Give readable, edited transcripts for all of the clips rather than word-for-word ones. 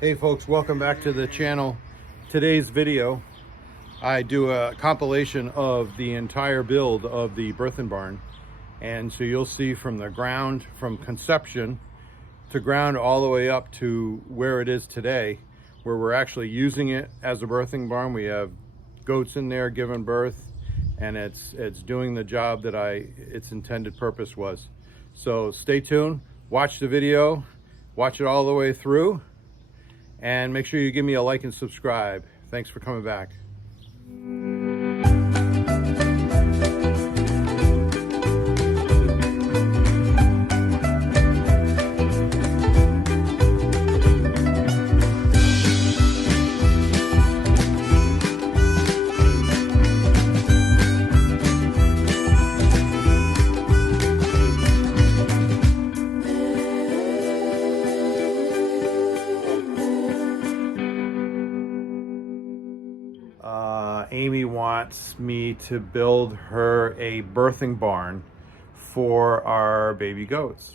Hey folks, welcome back to the channel. Today's video, I do a compilation of the entire build of the Berthen Barn. And so you'll see from the ground, from conception to ground all the way up to where it is today, where we're actually using it as a birthing barn. We have goats in there giving birth, and it's doing the job that its intended purpose was. So stay tuned, watch the video, watch it all the way through, and make sure you give me a like and subscribe. Thanks for coming back. Amy wants me to build her a birthing barn for our baby goats.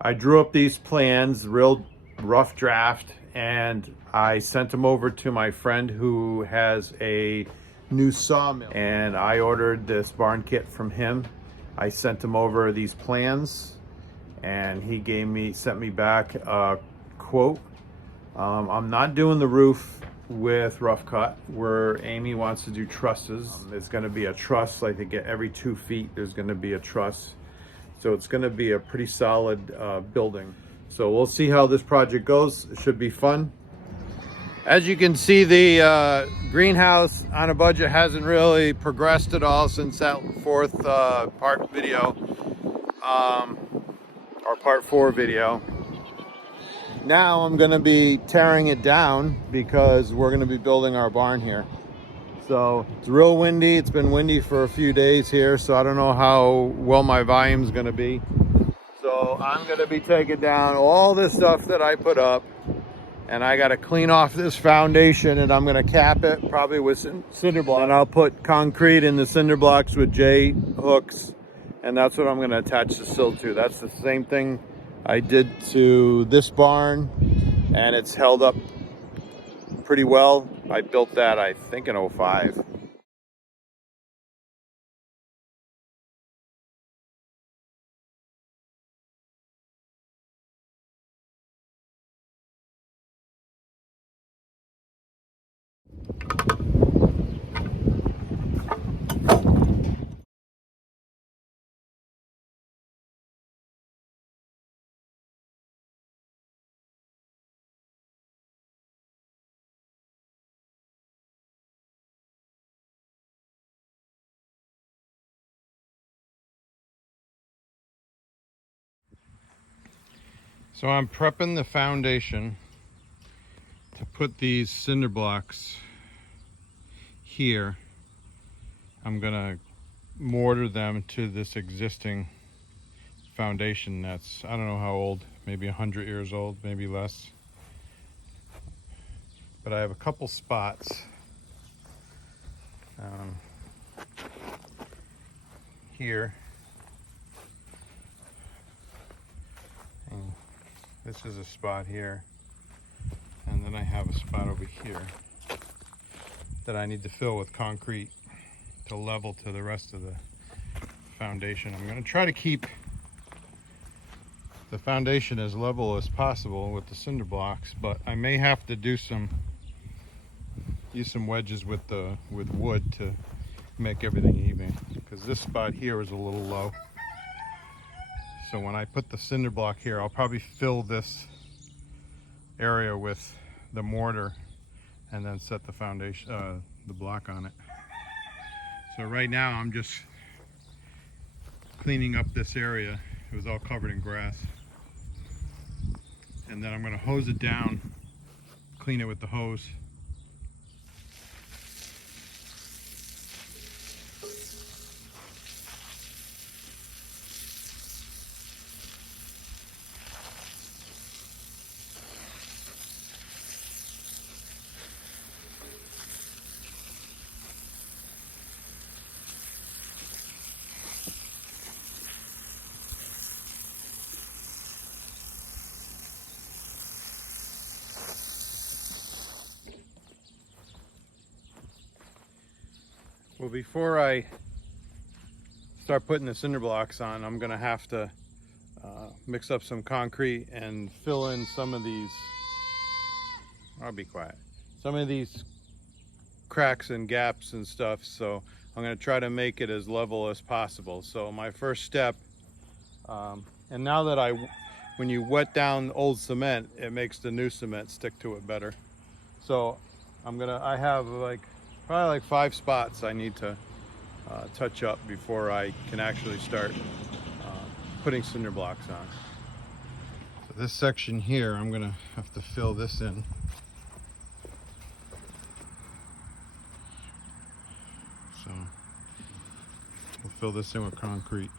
I drew up these plans, real rough draft, and I sent them over to my friend who has a new sawmill, and I ordered this barn kit from him. I sent him over these plans, and he sent me back a quote. I'm not doing the roof with rough cut, where Amy wants to do trusses. There's going to be a truss, I think every 2 feet there's going to be a truss, so it's going to be a pretty solid building. So we'll see how this project goes. It should be fun. As you can see, the greenhouse on a budget hasn't really progressed at all since that fourth part video, or part 4 video. Now I'm going to be tearing it down because we're going to be building our barn here. So it's real windy. It's been windy for a few days here, so I don't know how well my volume's going to be. So I'm going to be taking down all this stuff that I put up, and I got to clean off this foundation, and I'm going to cap it probably with cinder block. And I'll put concrete in the cinder blocks with J hooks, and that's what I'm going to attach the sill to. That's the same thing I did to this barn, and it's held up pretty well. I built that, I think, in 05. So I'm prepping the foundation to put these cinder blocks here. I'm gonna mortar them to this existing foundation that's, I don't know how old, maybe 100 years old, maybe less. But I have a couple spots here. And this is a spot here, and then I have a spot over here that I need to fill with concrete to level to the rest of the foundation. I'm going to try to keep the foundation as level as possible with the cinder blocks, but I may have to use some wedges with wood to make everything even, because this spot here is a little low. So when I put the cinder block here, I'll probably fill this area with the mortar and then set the foundation, the block on it. So right now I'm just cleaning up this area. It was all covered in grass. And then I'm going to hose it down, clean it with the hose. Well, before I start putting the cinder blocks on, I'm gonna have to mix up some concrete and fill in some of these, I'll be quiet, some of these cracks and gaps and stuff. So I'm gonna try to make it as level as possible. So my first step, and now that when you wet down old cement, it makes the new cement stick to it better. So I have probably like 5 spots I need to touch up before I can actually start putting cinder blocks on. So this section here, I'm gonna have to fill this in. So we'll fill this in with concrete.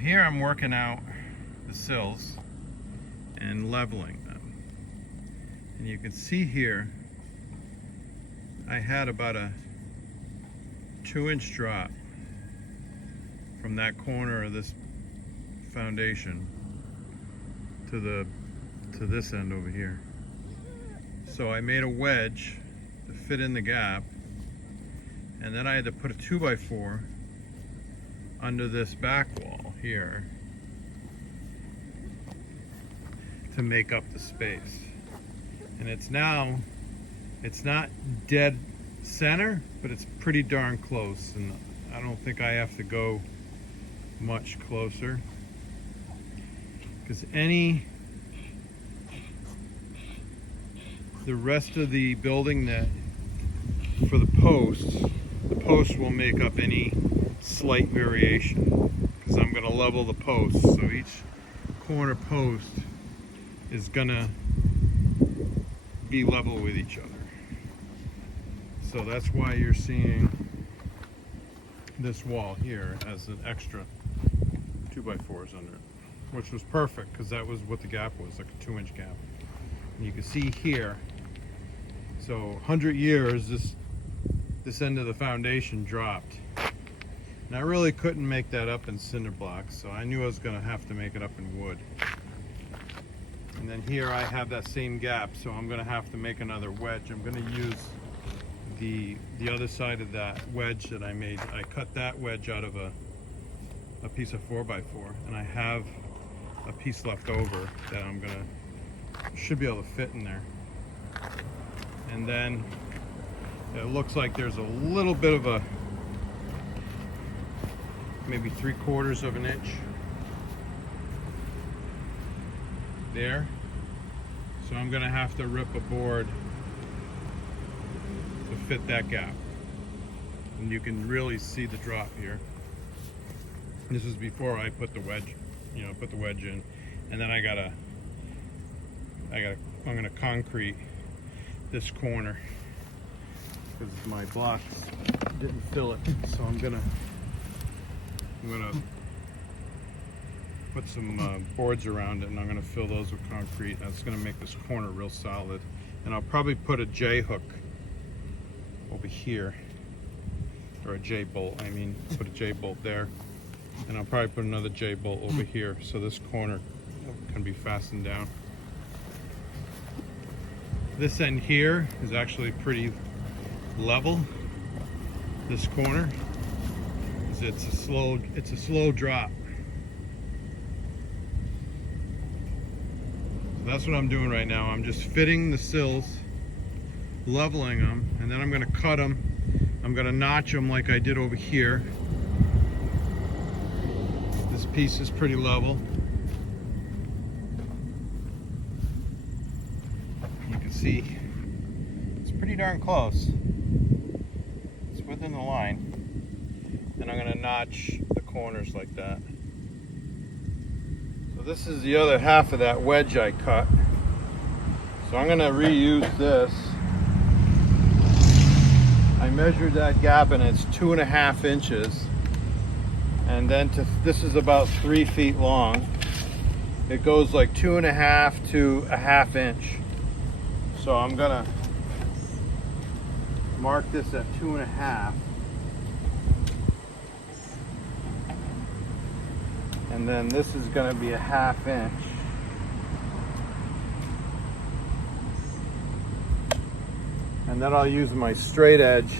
here I'm working out the sills and leveling them. And you can see here, I had about a 2-inch drop from that corner of this foundation to this end over here. So I made a wedge to fit in the gap, and then I had to put a 2x4 under this back wall here to make up the space. And it's not dead center, but it's pretty darn close, and I don't think I have to go much closer, because the rest of the building that for the post will make up any slight variation, because I'm going to level the posts, so each corner post is going to be level with each other. So that's why you're seeing this wall here as an extra 2x4s under it, which was perfect because that was what the gap was, like a 2-inch gap. And you can see here, so 100 years, this end of the foundation dropped. And I really couldn't make that up in cinder blocks, so I knew I was going to have to make it up in wood. And then here I have that same gap, so I'm going to have to make another wedge. I'm going to use the other side of that wedge that I made. I cut that wedge out of a piece of 4x4, and I have a piece left over that should be able to fit in there. And then it looks like there's a little bit of a, maybe 3/4 of an inch there. So I'm gonna have to rip a board to fit that gap. And you can really see the drop here. This is before I put the wedge, put the wedge in. And then I'm gonna concrete this corner because my blocks didn't fill it. So I'm gonna put some boards around it, and I'm going to fill those with concrete. That's going to make this corner real solid. And I'll probably put a J-hook over here, or a J-bolt. I mean, put a J-bolt there, and I'll probably put another J-bolt over here, so this corner can be fastened down. This end here is actually pretty level. This corner, it's a slow drop. That's what I'm doing right now. I'm just fitting the sills, leveling them, and then I'm going to cut them. I'm going to notch them like I did over here. This piece is pretty level. You can see it's pretty darn close. It's within the line. And I'm going to notch the corners like that. So this is the other half of that wedge I cut. So I'm going to reuse this. I measured that gap and it's 2.5 inches. And then this is about 3 feet long. It goes like 2.5 to a 1/2 inch. So I'm going to mark this at 2.5. And then this is going to be a 1/2 inch. And then I'll use my straight edge.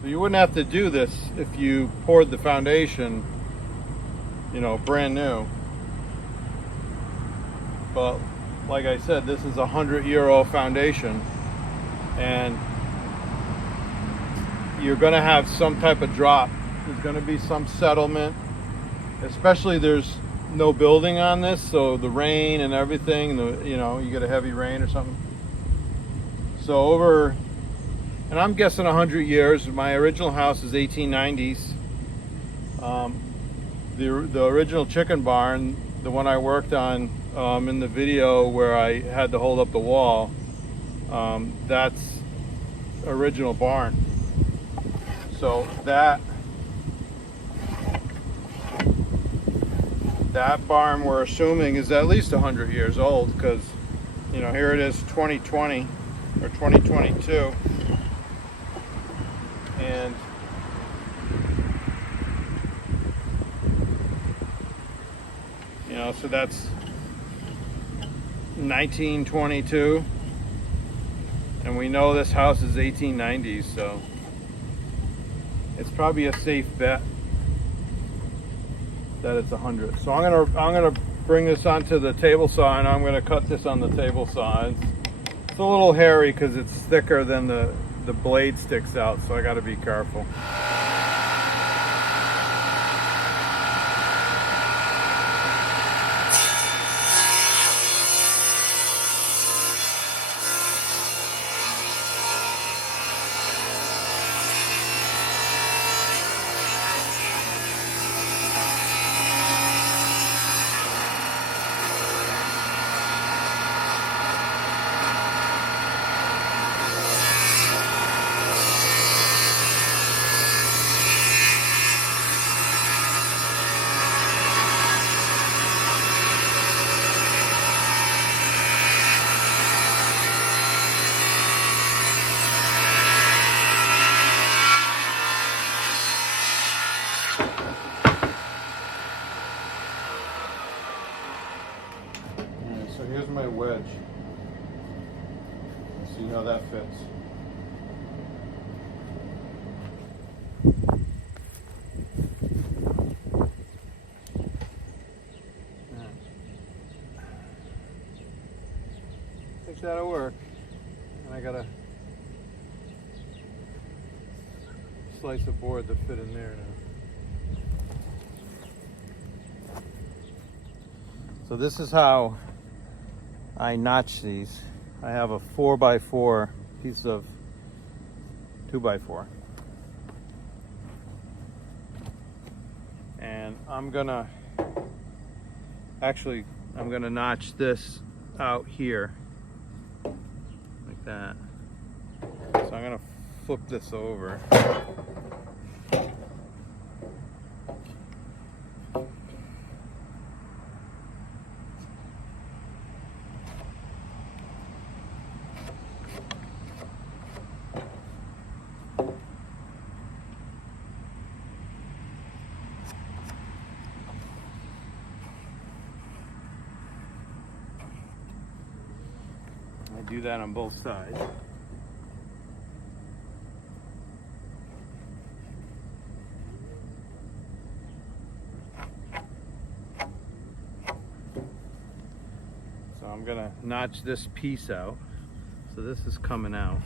So you wouldn't have to do this if you poured the foundation, brand new. But like I said, this is a 100-year-old foundation, and you're going to have some type of drop. There's going to be some settlement. Especially there's no building on this, so the rain and everything, you get a heavy rain or something. So and I'm guessing 100 years. My original house is 1890s. The original chicken barn, the one I worked on in the video where I had to hold up the wall, that's original barn. So That barn we're assuming is at least 100 years old, because, you know, here it is 2020 or 2022. And you know, so that's 1922. And we know this house is 1890s, so it's probably a safe bet that it's 100. So I'm gonna bring this onto the table saw, and I'm gonna cut this on the table saw. It's a little hairy because it's thicker than the blade sticks out, so I got to be careful. So here's my wedge. See how that fits. I think that'll work. And I got a slice of board to fit in there now. So this is how I notch these. I have a 4x4 piece of 2x4. And I'm gonna notch this out here like that. So I'm gonna flip this over. I do that on both sides. So I'm gonna notch this piece out. So this is coming out.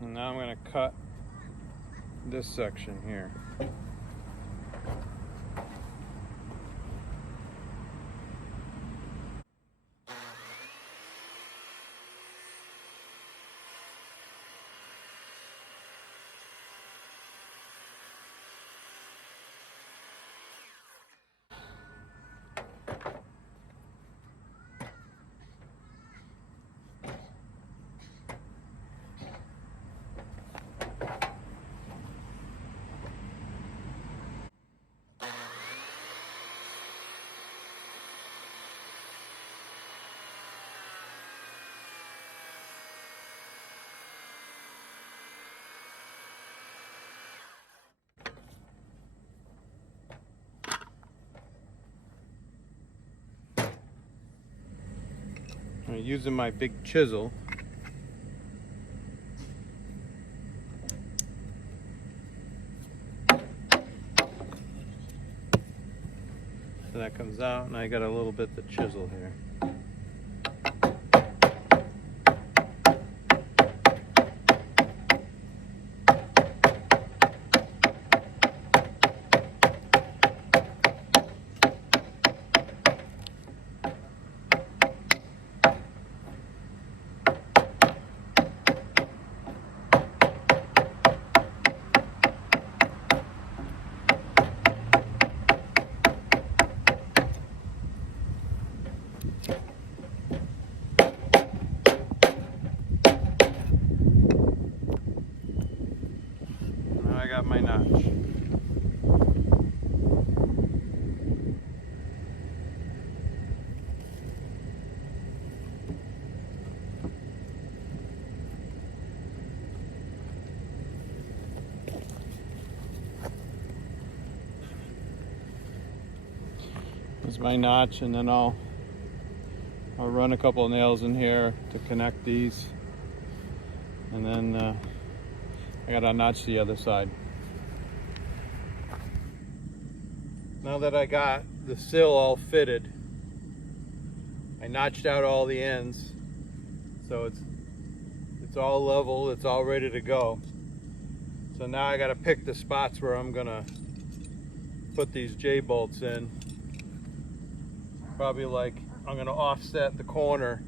And now I'm going to cut this section here. I'm using my big chisel. So that comes out, and I got a little bit of chisel here. Now I got my notch. This is my notch, and then I'll run a couple of nails in here to connect these, and then I got to notch the other side. Now that I got the sill all fitted, I notched out all the ends, so it's all level, it's all ready to go. So now I got to pick the spots where I'm gonna put these J-bolts in. Probably like I'm gonna offset the corner,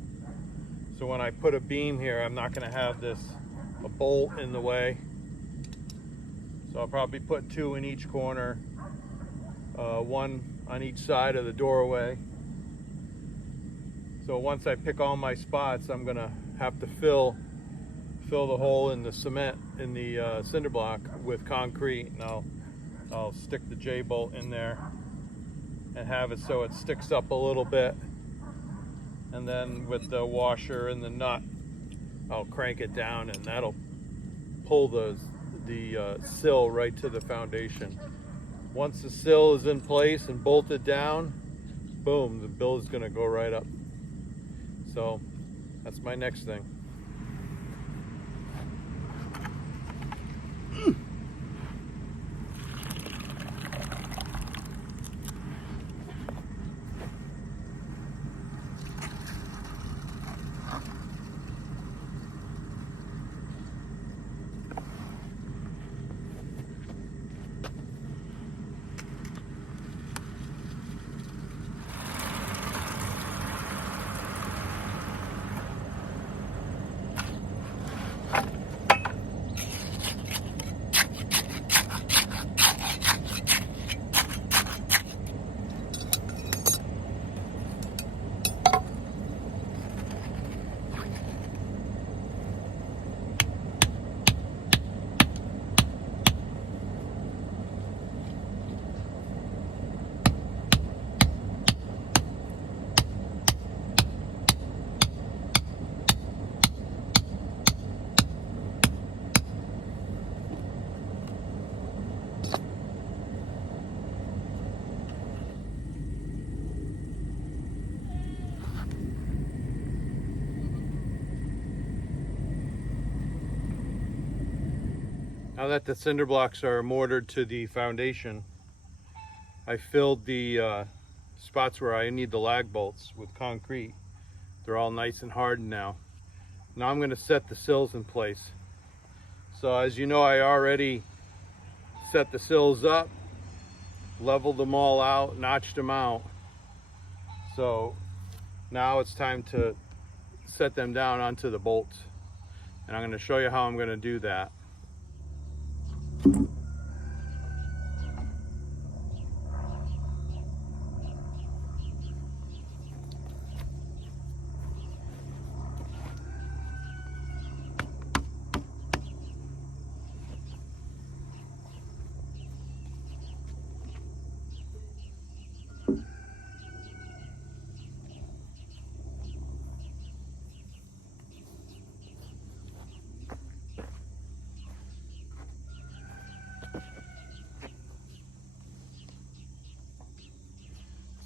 so when I put a beam here, I'm not gonna have a bolt in the way. So I'll probably put 2 in each corner, 1 on each side of the doorway. So once I pick all my spots, I'm gonna have to fill the hole in the cement, in the cinder block, with concrete, and I'll stick the J-bolt in there and have it so it sticks up a little bit, and then with the washer and the nut, I'll crank it down, and that'll pull the sill right to the foundation. Once the sill is in place and bolted down, boom, the bill is going to go right up. So that's my next thing. Now that the cinder blocks are mortared to the foundation, I filled the spots where I need the lag bolts with concrete. They're all nice and hardened now. Now I'm going to set the sills in place. So as you know, I already set the sills up, leveled them all out, notched them out. So now it's time to set them down onto the bolts. And I'm going to show you how I'm going to do that.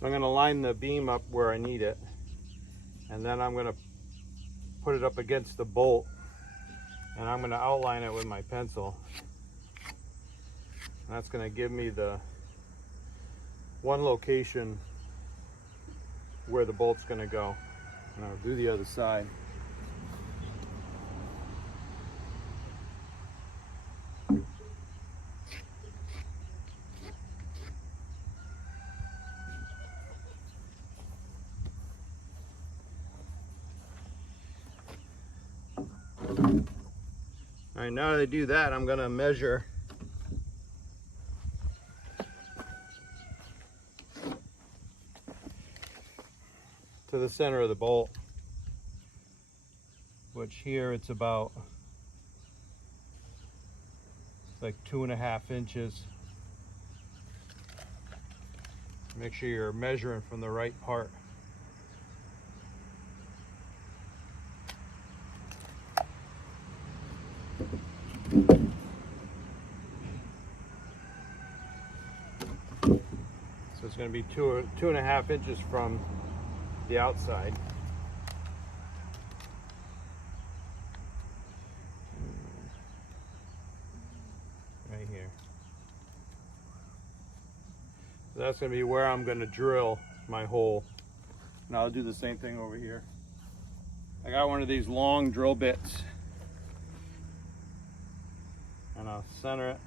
So I'm going to line the beam up where I need it, and then I'm going to put it up against the bolt, and I'm going to outline it with my pencil. And that's going to give me the one location where the bolt's going to go. And I'll do the other side. All right, now that I do that, I'm gonna measure to the center of the bolt, which here it's about like 2.5 inches. Make sure you're measuring from the right part. So it's going to be 2.5 inches from the outside. Right here. So that's going to be where I'm going to drill my hole. And I'll do the same thing over here. I got one of these long drill bits, and I'll center it.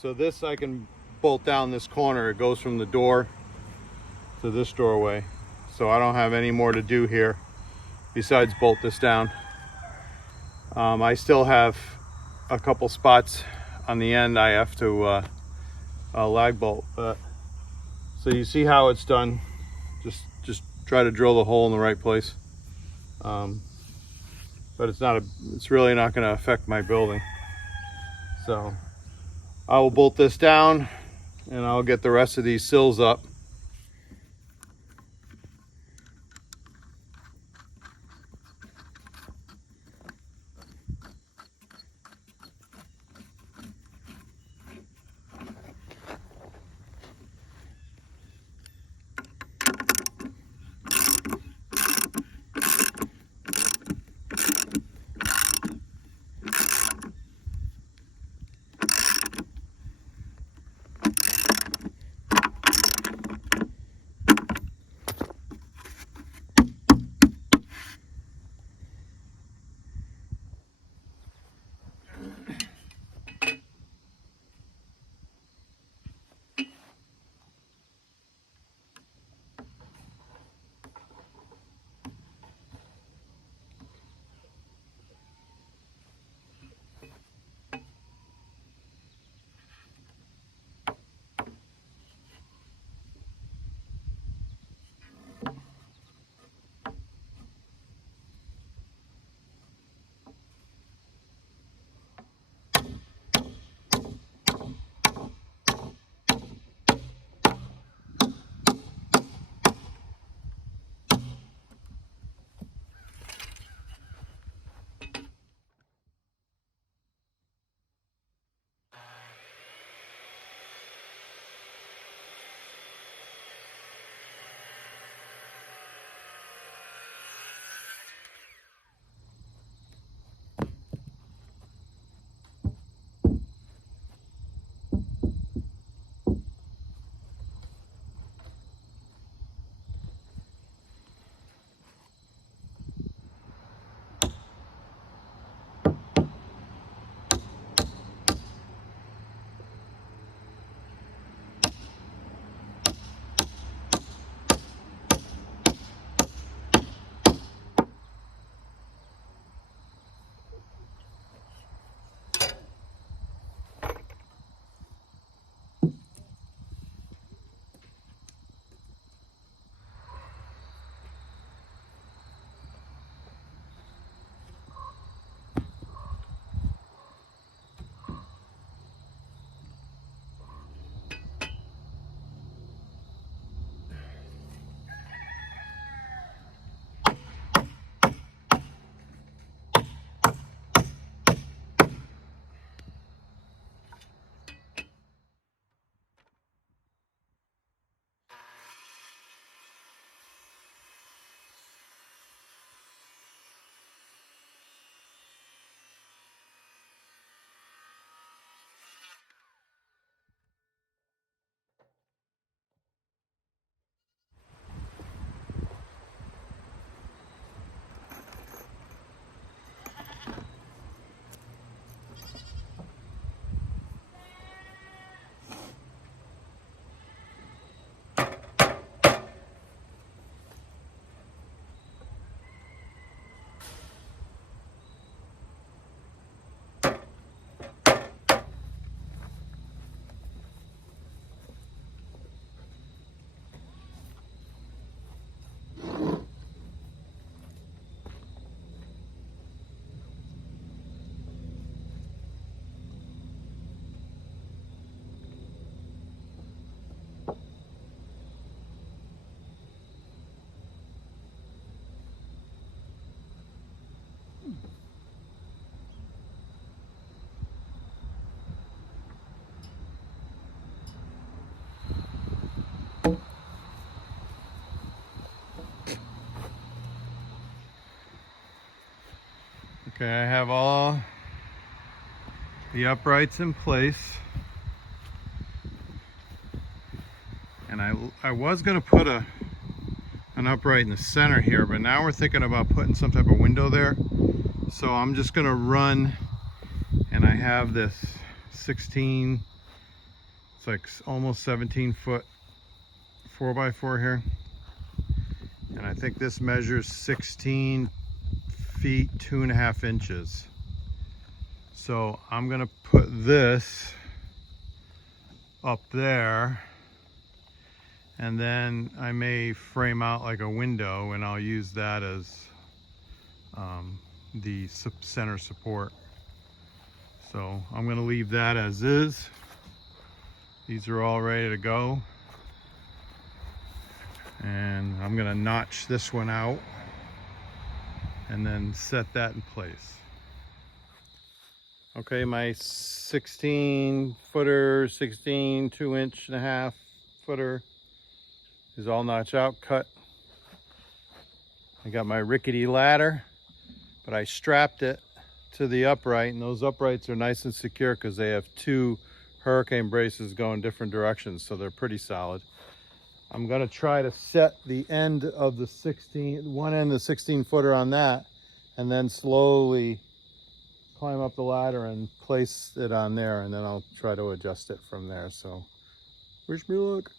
So this, I can bolt down this corner. It goes from the door to this doorway. So I don't have any more to do here besides bolt this down. I still have a couple spots on the end I have to lag bolt. But so you see how it's done. Just try to drill the hole in the right place. But it's really not going to affect my building. So I will bolt this down and I'll get the rest of these sills up. Okay, I have all the uprights in place. And I was gonna put an upright in the center here, but now we're thinking about putting some type of window there. So I'm just gonna run, and I have this 16, it's like almost 17 foot 4x4 here. And I think this measures 16 feet 2.5 inches. So I'm gonna put this up there, and then I may frame out like a window, and I'll use that as the center support. So I'm going to leave that as is. These are all ready to go, and I'm going to notch this one out and then set that in place. Okay, my 16 footer, 16 2.5 footer is all notched out, cut. I got my rickety ladder, but I strapped it to the upright, and those uprights are nice and secure because they have 2 hurricane braces going different directions, so they're pretty solid. I'm going to try to set the end of the 16 footer on that, and then slowly climb up the ladder and place it on there, and then I'll try to adjust it from there. So wish me luck.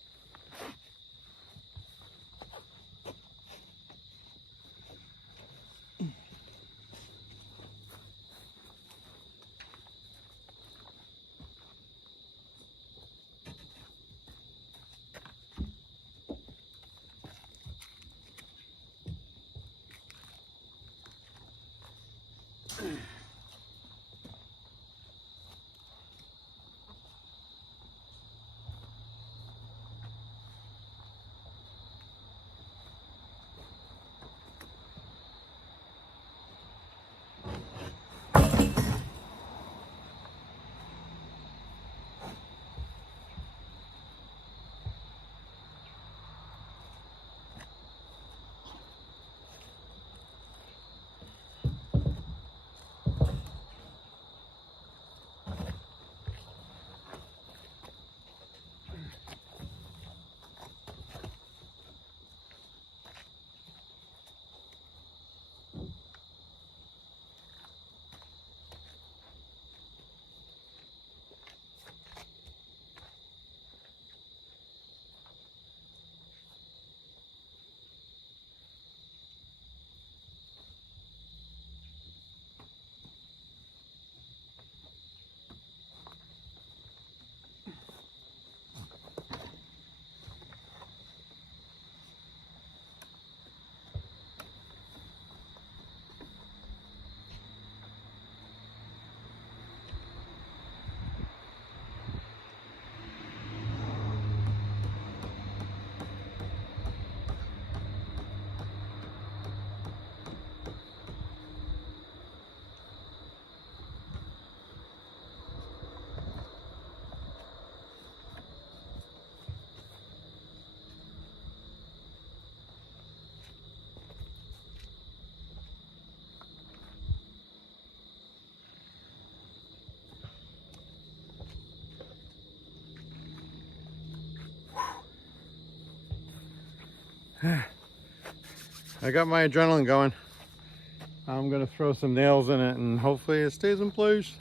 I got my adrenaline going. I'm gonna throw some nails in it and hopefully it stays in place.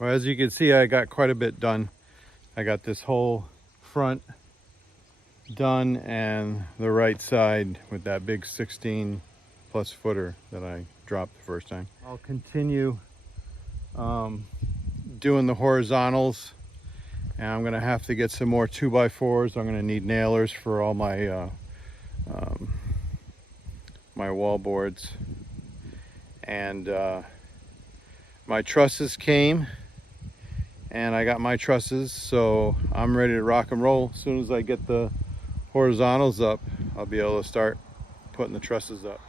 Well, as you can see, I got quite a bit done. I got this whole front done and the right side with that big 16 plus footer that I dropped the first time. I'll continue doing the horizontals, and I'm gonna have to get some more 2x4s. I'm gonna need nailers for all my my wall boards, and my trusses came, and I got my trusses, so I'm ready to rock and roll. As soon as I get the horizontals up, I'll be able to start putting the trusses up.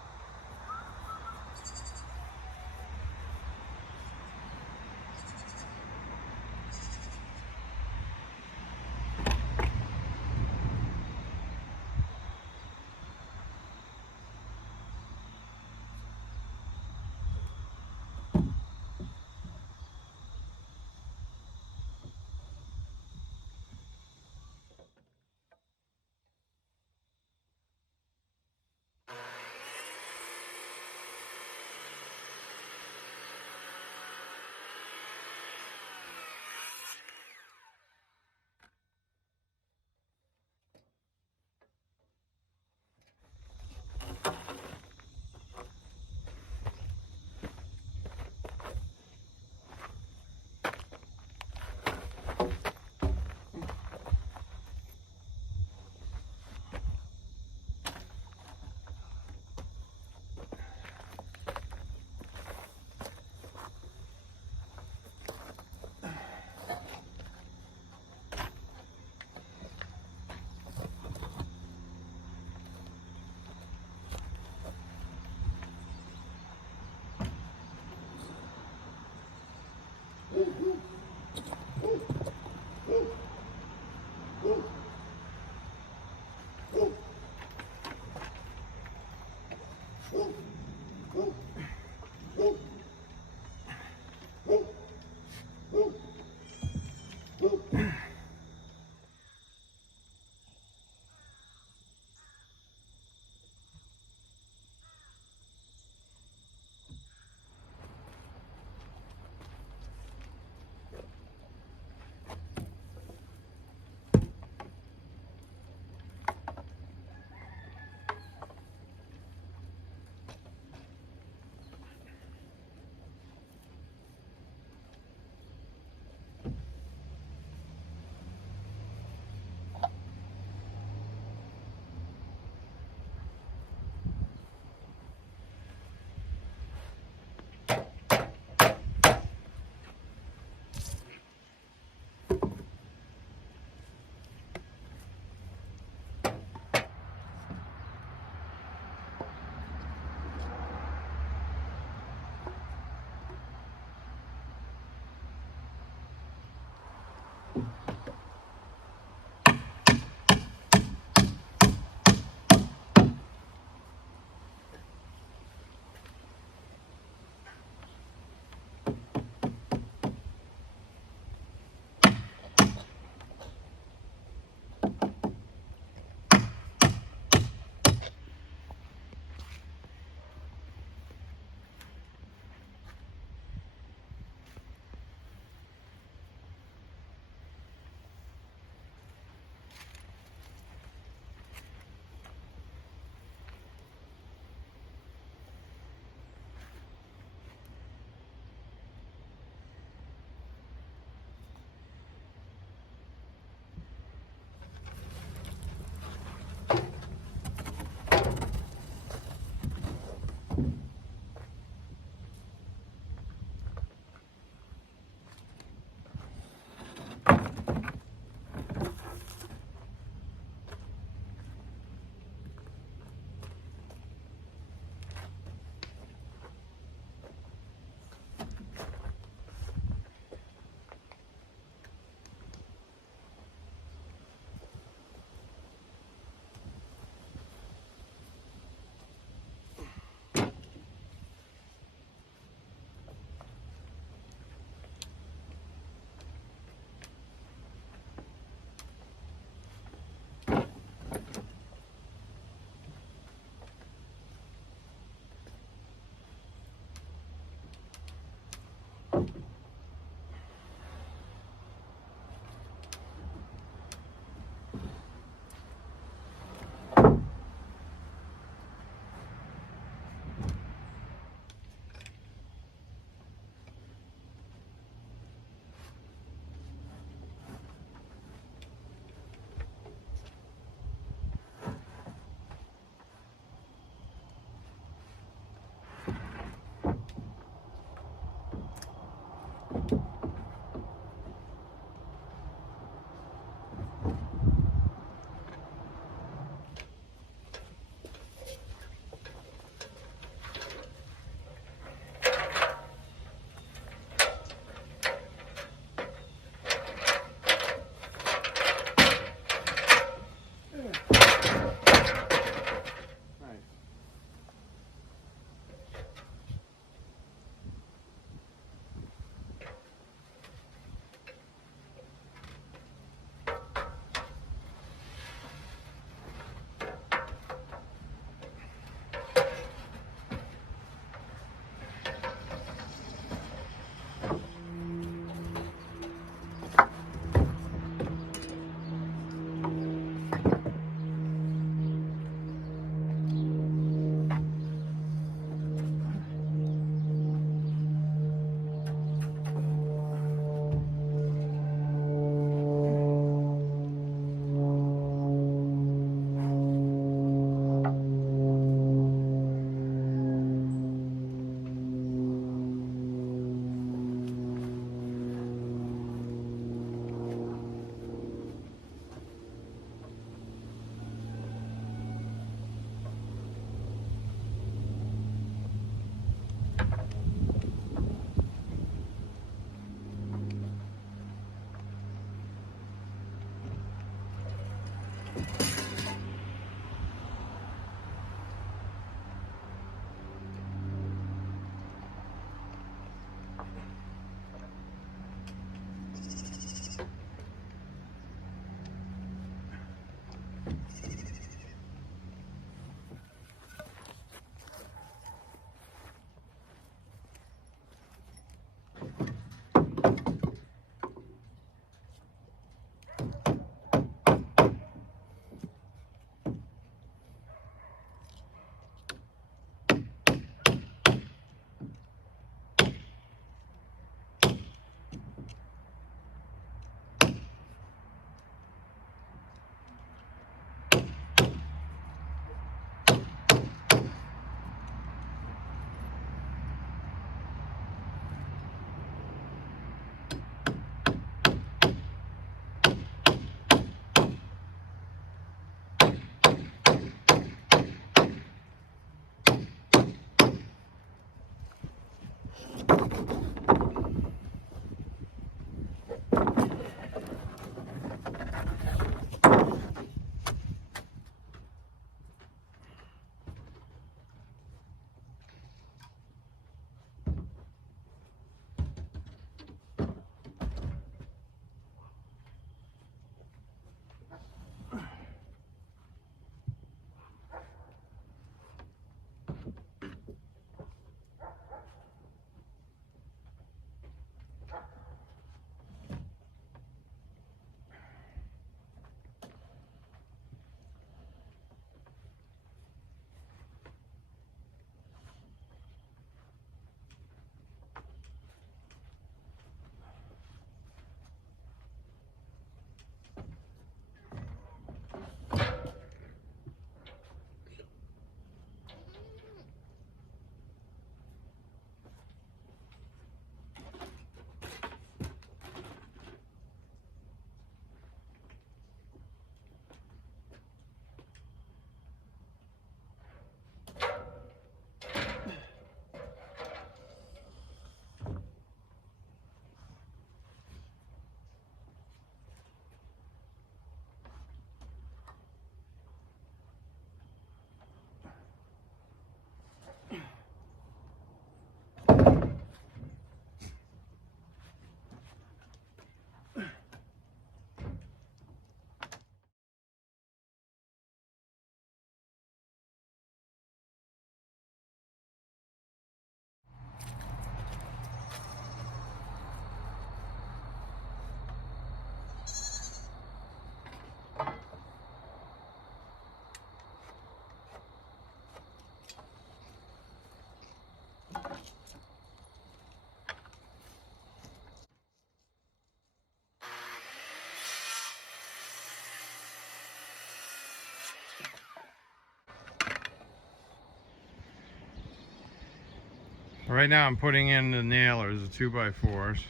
Right now I'm putting in the nailers, the 2x4s,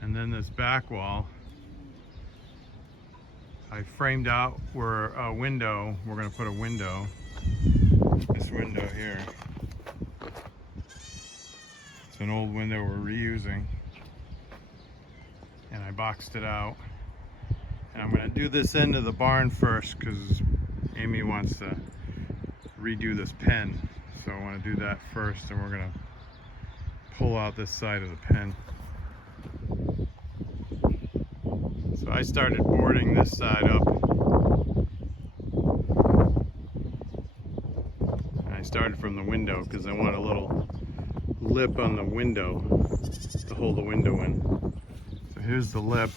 and then this back wall I framed out where a window, we're going to put a window, this window here. It's an old window we're reusing, and I boxed it out. And I'm going to do this end of the barn first because Amy wants to redo this pen. So I want to do that first, and we're going to pull out this side of the pen. So I started boarding this side up. And I started from the window because I want a little lip on the window to hold the window in. So here's the lip.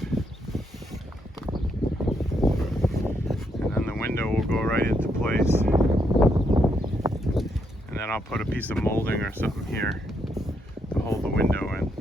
And then the window will go right into place. And then I'll put a piece of molding or something here to hold the window in.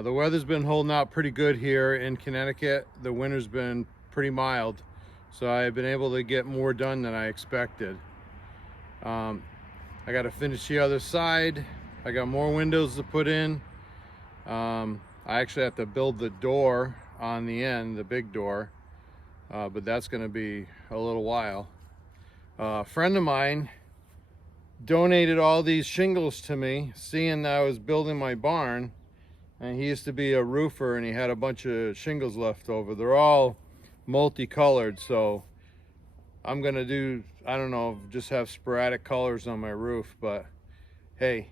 The weather's been holding out pretty good here in Connecticut. The winter's been pretty mild, so I've been able to get more done than I expected. I got to finish the other side. I got more windows to put in. I actually have to build the door on the end, the big door, but that's going to be a little while. A friend of mine donated all these shingles to me, seeing that I was building my barn. And he used to be a roofer, and he had a bunch of shingles left over. They're all multicolored, so I'm gonna do, I don't know, just have sporadic colors on my roof. But hey,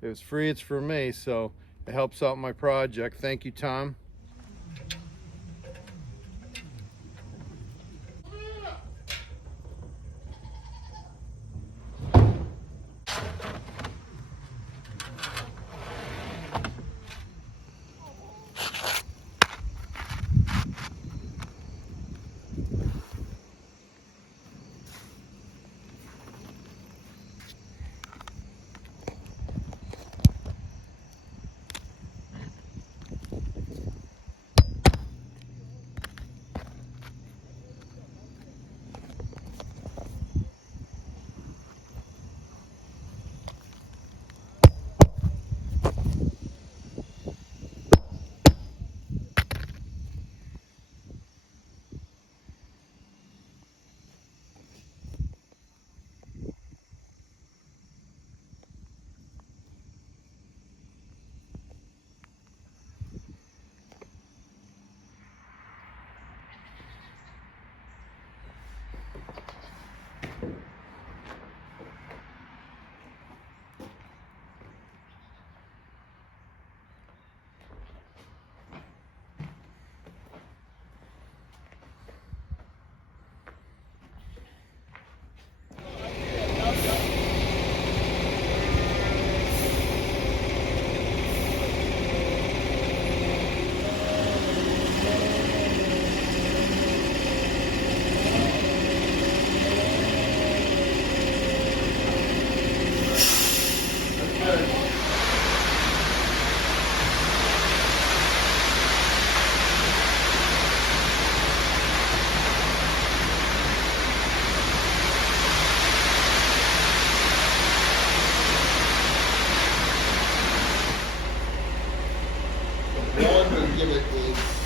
if it's free, it's for me, so it helps out my project. Thank you, Tom.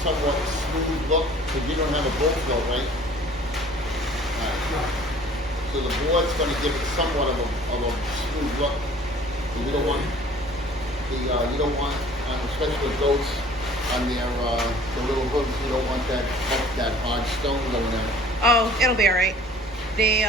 somewhat smooth look, because you don't have a bull float, right? Alright. So the board's going to give it somewhat of a smooth look. So you don't want especially with goats on their the little hooves, you don't want that hard stone going in. Oh, it'll be all right. They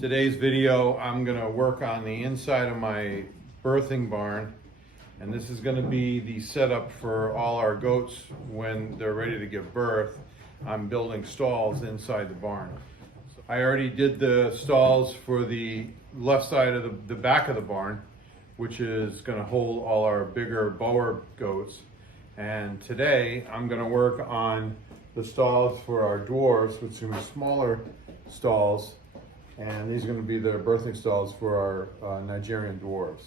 Today's video, I'm gonna work on the inside of my birthing barn, and this is gonna be the setup for all our goats when they're ready to give birth. I'm building stalls inside the barn. I already did the stalls for the left side of the back of the barn, which is gonna hold all our bigger Boer goats. And today, I'm gonna work on the stalls for our dwarves, which are smaller stalls. And these are going to be the birthing stalls for our Nigerian dwarves.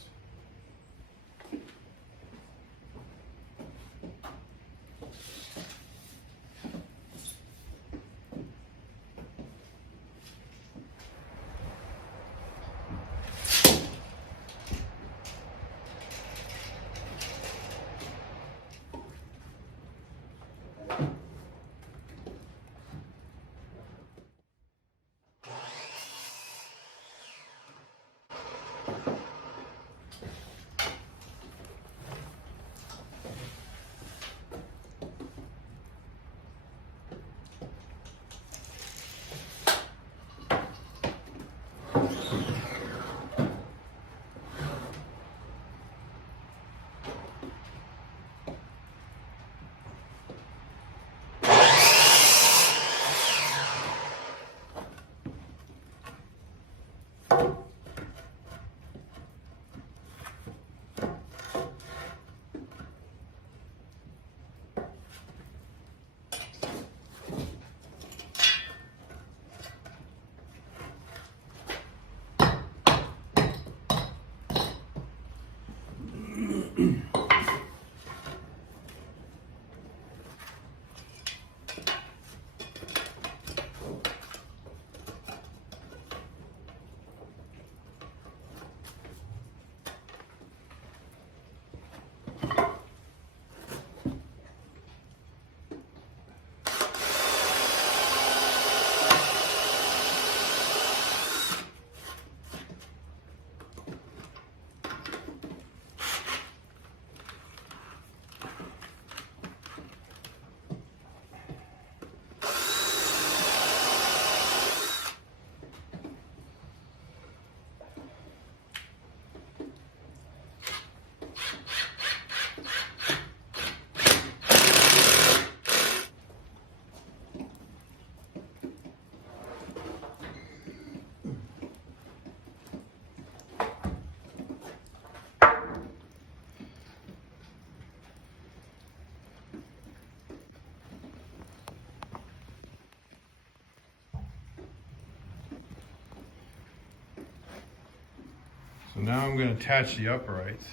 So now I'm going to attach the uprights.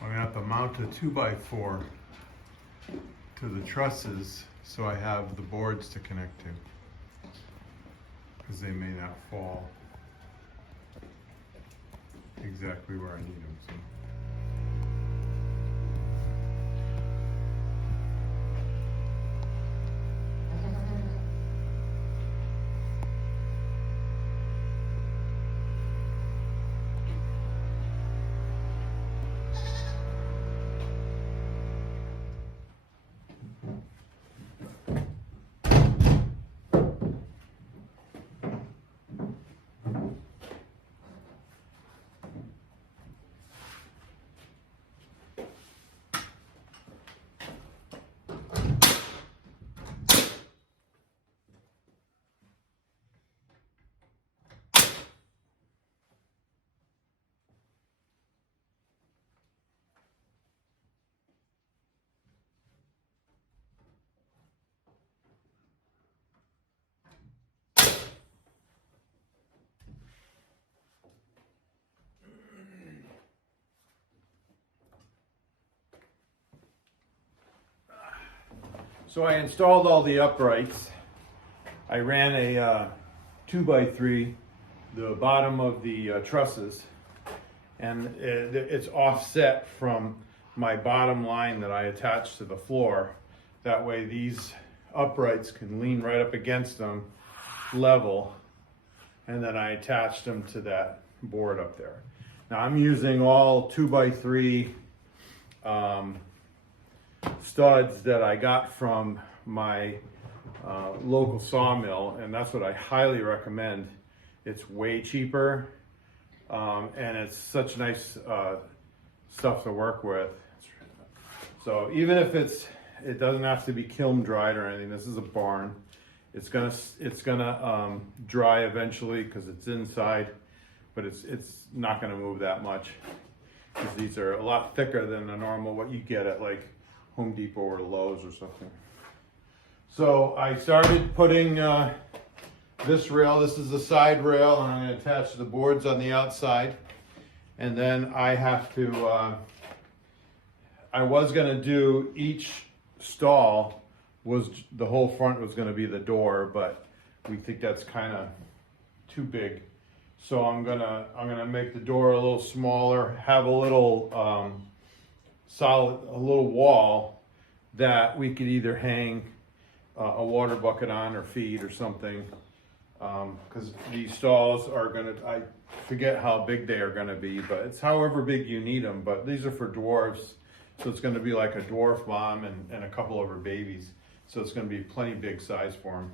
I'm going to have to mount a 2x4 to the trusses so I have the boards to connect to, because they may not fall exactly where I need them. So. So I installed all the uprights. I ran a 2x3, the bottom of the trusses, and it's offset from my bottom line that I attached to the floor. That way these uprights can lean right up against them level, and then I attached them to that board up there. Now I'm using all 2x3 studs that I got from my local sawmill, and that's what I highly recommend. It's way cheaper, and it's such nice stuff to work with. So even if it doesn't have to be kiln dried or anything, this is a barn. It's gonna dry eventually because it's inside, but it's not gonna move that much because these are a lot thicker than the normal what you get at like Home Depot or Lowe's or something. So I started putting this rail. This is the side rail, and I'm going to attach the boards on the outside. And then I have to, I was going to do each stall was, the whole front was going to be the door, but we think that's kind of too big. So I'm gonna make the door a little smaller, have a little a little wall that we could either hang a water bucket on or feed or something, because these stalls are I forget how big they are gonna be, but it's however big you need them. But these are for dwarfs, so it's gonna be like a dwarf mom and a couple of her babies, so it's gonna be plenty big size for them.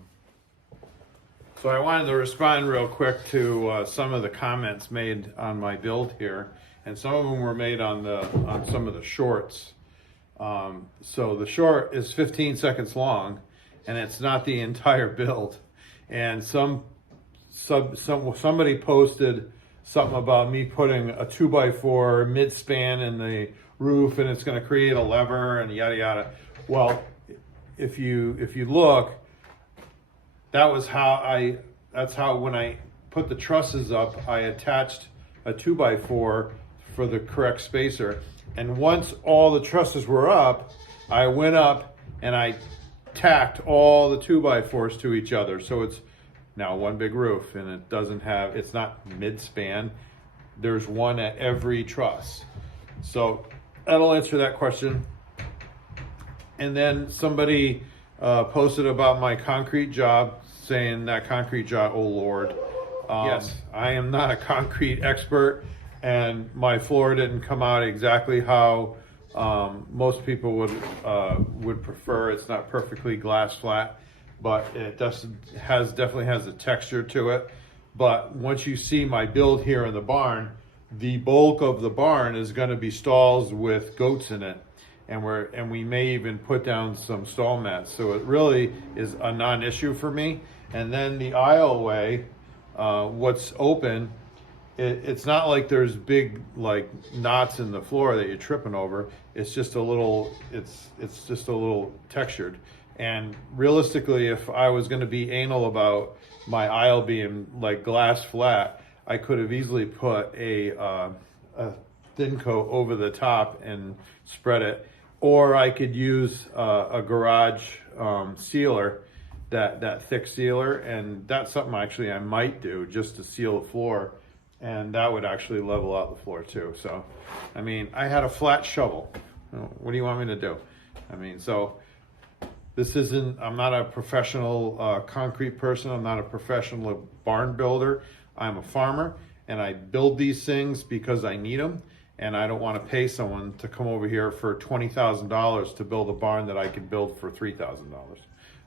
So I wanted to respond real quick to some of the comments made on my build here, and some of them were made on some of the shorts. So the short is 15 seconds long, and it's not the entire build. And somebody posted something about me putting a 2x4 mid-span in the roof, and it's going to create a lever and yada yada. Well, if you look, that's how when I put the trusses up, I attached a 2x4 for the correct spacer. And once all the trusses were up, I went up and I tacked all the 2x4s to each other. So it's now one big roof, and it's not mid-span. There's one at every truss. So that'll answer that question. And then somebody posted about my concrete job, saying that concrete job, oh Lord. Yes, I am not a concrete expert, and my floor didn't come out exactly how most people would prefer. It's not perfectly glass flat, but it definitely has a texture to it. But once you see my build here in the barn, the bulk of the barn is going to be stalls with goats in it, and we may even put down some stall mats. So it really is a non-issue for me. And then the aisleway, what's open, it's not like there's big like knots in the floor that you're tripping over. It's just a little, it's just a little textured. And realistically, if I was going to be anal about my aisle being like glass flat, I could have easily put a thin coat over the top and spread it, or I could use a garage sealer. That thick sealer, and that's something actually I might do just to seal the floor, and that would actually level out the floor too. So, I mean, I had a flat shovel. What do you want me to do? I mean, so this isn't, I'm not a professional concrete person. I'm not a professional barn builder. I'm a farmer, and I build these things because I need them, and I don't want to pay someone to come over here for $20,000 to build a barn that I could build for $3,000.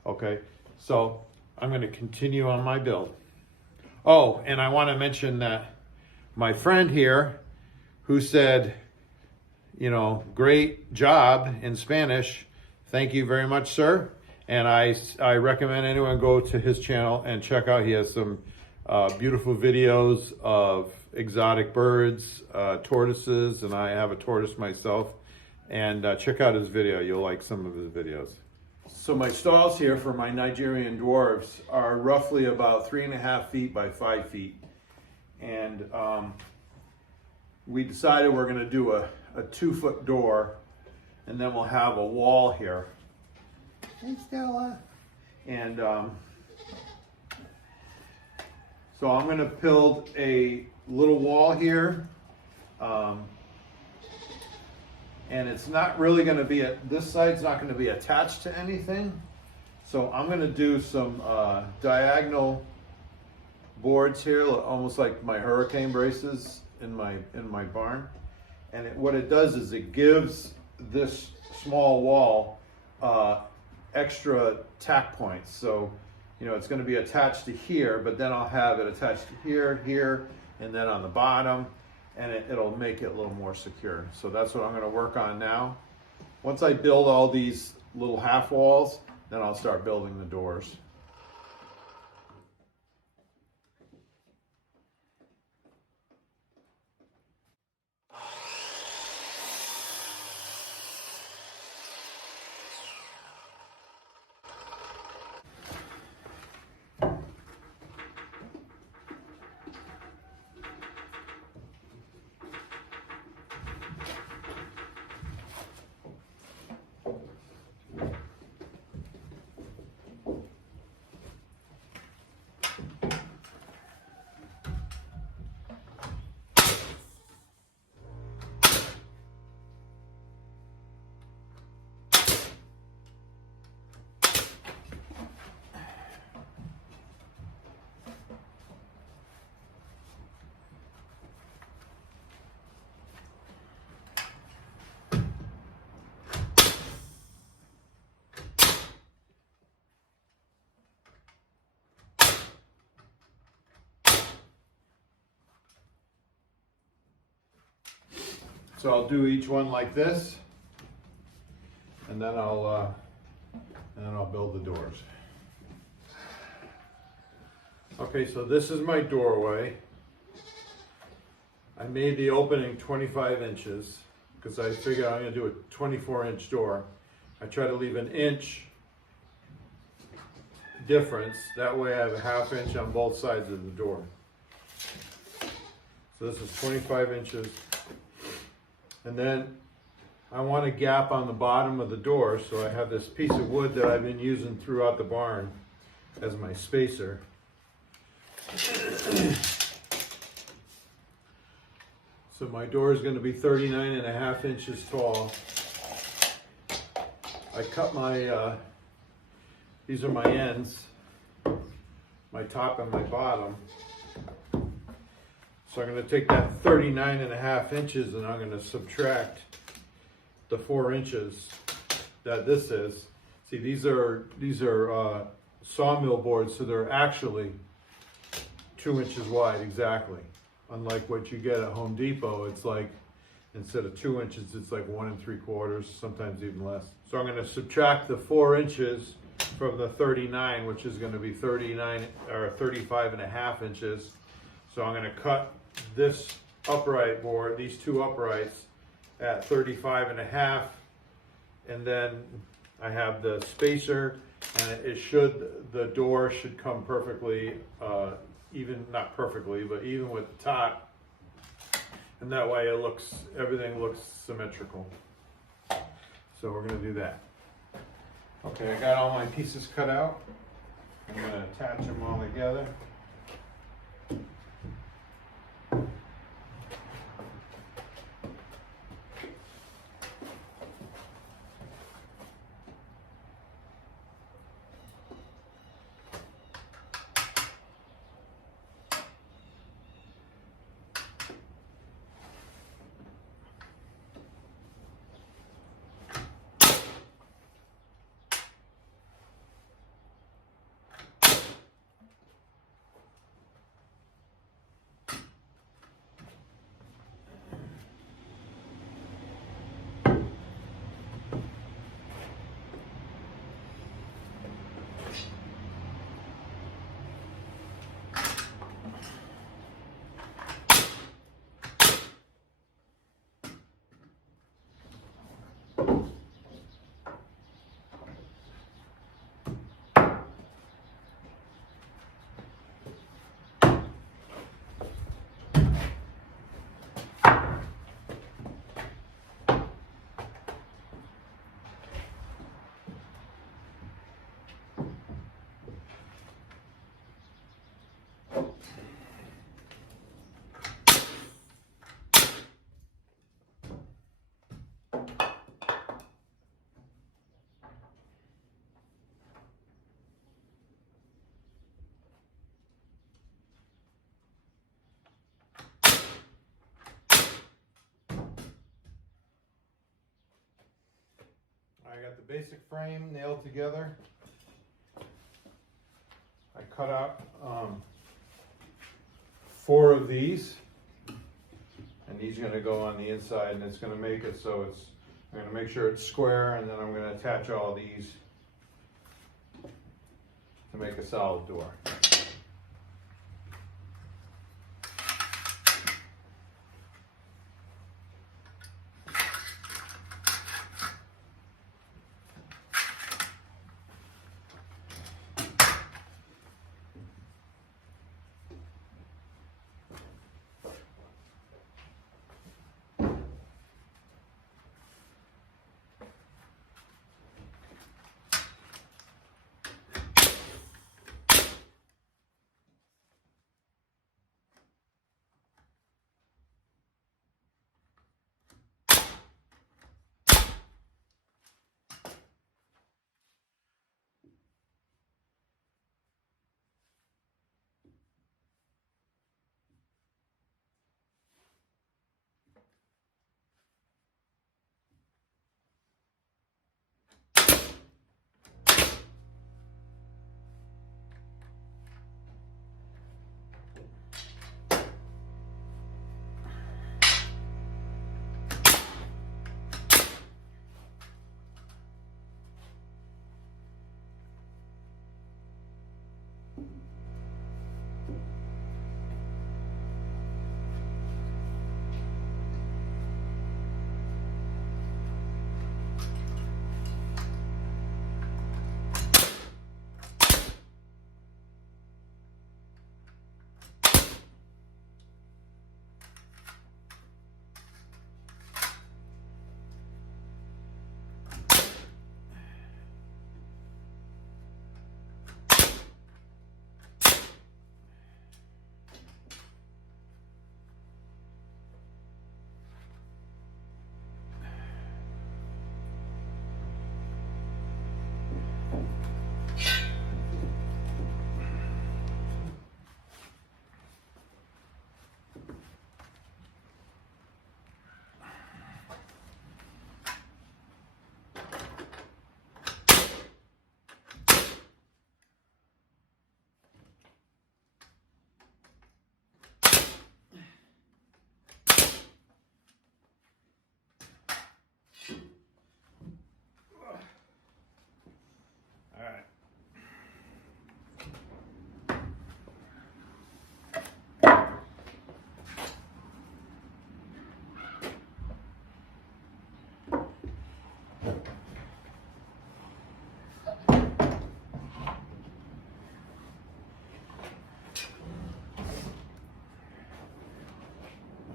Okay? So I'm going to continue on my build. Oh, and I want to mention that my friend here who said, you know, great job in Spanish. Thank you very much, sir. And I recommend anyone go to his channel and check out. He has some beautiful videos of exotic birds, tortoises, and I have a tortoise myself. And check out his video. You'll like some of his videos. So my stalls here for my Nigerian dwarves are roughly about 3.5 feet by 5 feet. And we decided we're going to do a 2-foot door, and then we'll have a wall here. Hey, Stella. And so I'm going to build a little wall here. And it's not really going to be, this side's not going to be attached to anything. So I'm going to do some diagonal boards here, almost like my hurricane braces in my barn. And what it does is it gives this small wall extra tack points. So, you know, it's going to be attached to here, but then I'll have it attached to here, here, and then on the bottom, and it'll make it a little more secure. So that's what I'm going to work on now. Once I build all these little half walls, then I'll start building the doors. So I'll do each one like this, and then I'll build the doors. Okay, so this is my doorway. I made the opening 25 inches because I figured I'm going to do a 24-inch door. I try to leave an inch difference. That way I have a ½ inch on both sides of the door. So this is 25 inches. And then I want a gap on the bottom of the door, so I have this piece of wood that I've been using throughout the barn as my spacer. So my door is going to be 39.5 inches tall. I cut my, these are my ends, my top and my bottom. So I'm going to take that 39.5 inches and I'm going to subtract the 4 inches that this is. See, these are sawmill boards, so they're actually 2 inches wide exactly. Unlike what you get at Home Depot, it's like, instead of 2 inches, it's like 1 3/4, sometimes even less. So I'm going to subtract the 4 inches from the 39, which is going to be 39 or 35.5 inches. So I'm going to cut this upright board, these two uprights, at 35.5, and then I have the spacer, and the door should come perfectly, even, not perfectly, but even with the top, and that way everything looks symmetrical. So we're going to do that. Okay, I got all my pieces cut out. I'm going to attach them all together. I got the basic frame nailed together. I cut out 4 of these, and these are going to go on the inside, and it's going to make it so it's, I'm going to make sure it's square, and then I'm going to attach all these to make a solid door.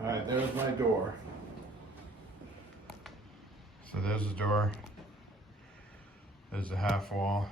Alright, there's my door. So there's the door. There's the half wall.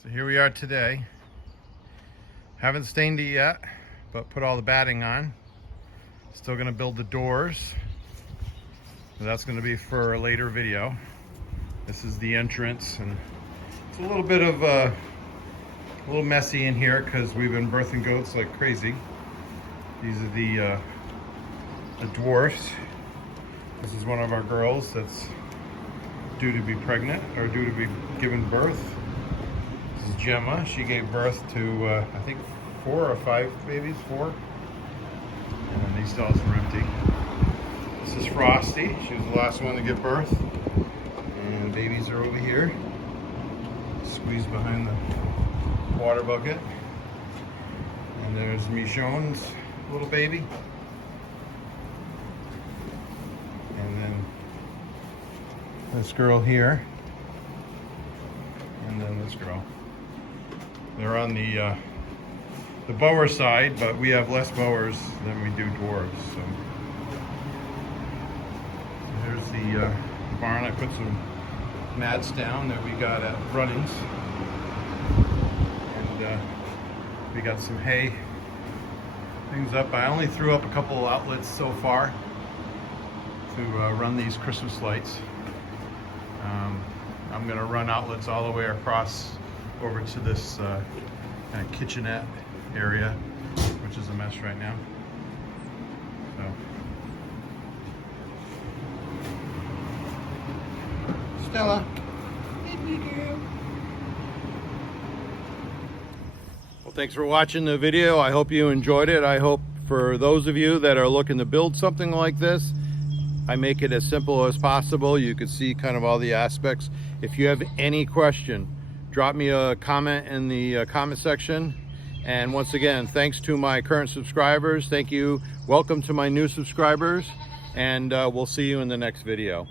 So here we are today. Haven't stained it yet, but put all the batting on. Still gonna build the doors. That's gonna be for a later video. This is the entrance, and It's a little bit of a little messy in here because we've been birthing goats like crazy. These are the dwarfs. This is one of our girls that's due to be pregnant or due to be giving birth. This is Gemma. She gave birth to I think 4 or 5 babies, 4. And then these stalls are empty. This is Frosty. She was the last one to give birth. And babies are over here, squeezed behind the water bucket. And there's Michonne's little baby. And then this girl here. And then this girl. They're on the bower side, but we have less bowers than we do dwarves. So here's the barn. I put some mats down that we got at Runnings, and we got some hay things up. I only threw up a couple outlets so far to run these Christmas lights. I'm going to run outlets all the way across over to this kind of kitchenette area, which is a mess right now. So Stella. Well, thanks for watching the video. I hope you enjoyed it. I hope for those of you that are looking to build something like this, I make it as simple as possible. You can see kind of all the aspects. If you have any question, drop me a comment in the comment section. And once again, thanks to my current subscribers. Thank you. Welcome to my new subscribers. And we'll see you in the next video.